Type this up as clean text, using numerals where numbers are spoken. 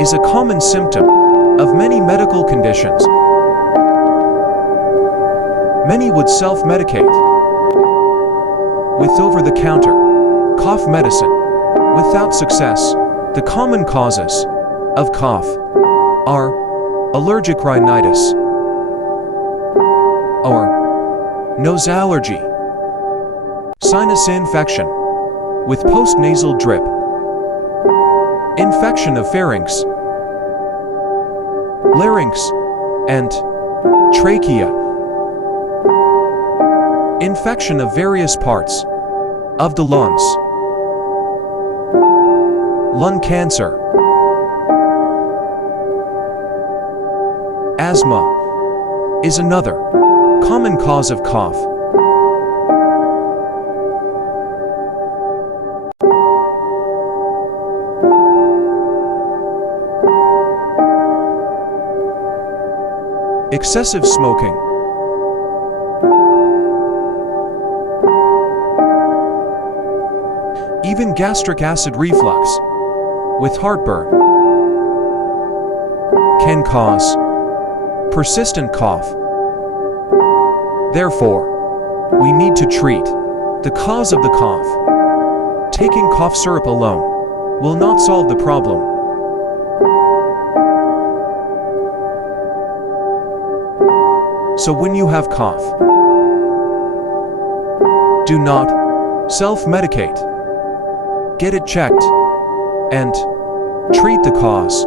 is a common symptom of many medical conditions. Many would self-medicate with over-the-counter cough medicine without success. The common causes of cough are allergic rhinitis or nose allergy, sinus infection with postnasal drip, infection of pharynx, larynx, and trachea, infection of various parts of the lungs, lung cancer, asthma is another common cause of cough. Excessive smoking, even gastric acid reflux with heartburn can cause persistent cough. Therefore, we need to treat the cause of the cough. Taking cough syrup alone will not solve the problem. So when you have cough, do not self-medicate. Get it checked and treat the cause.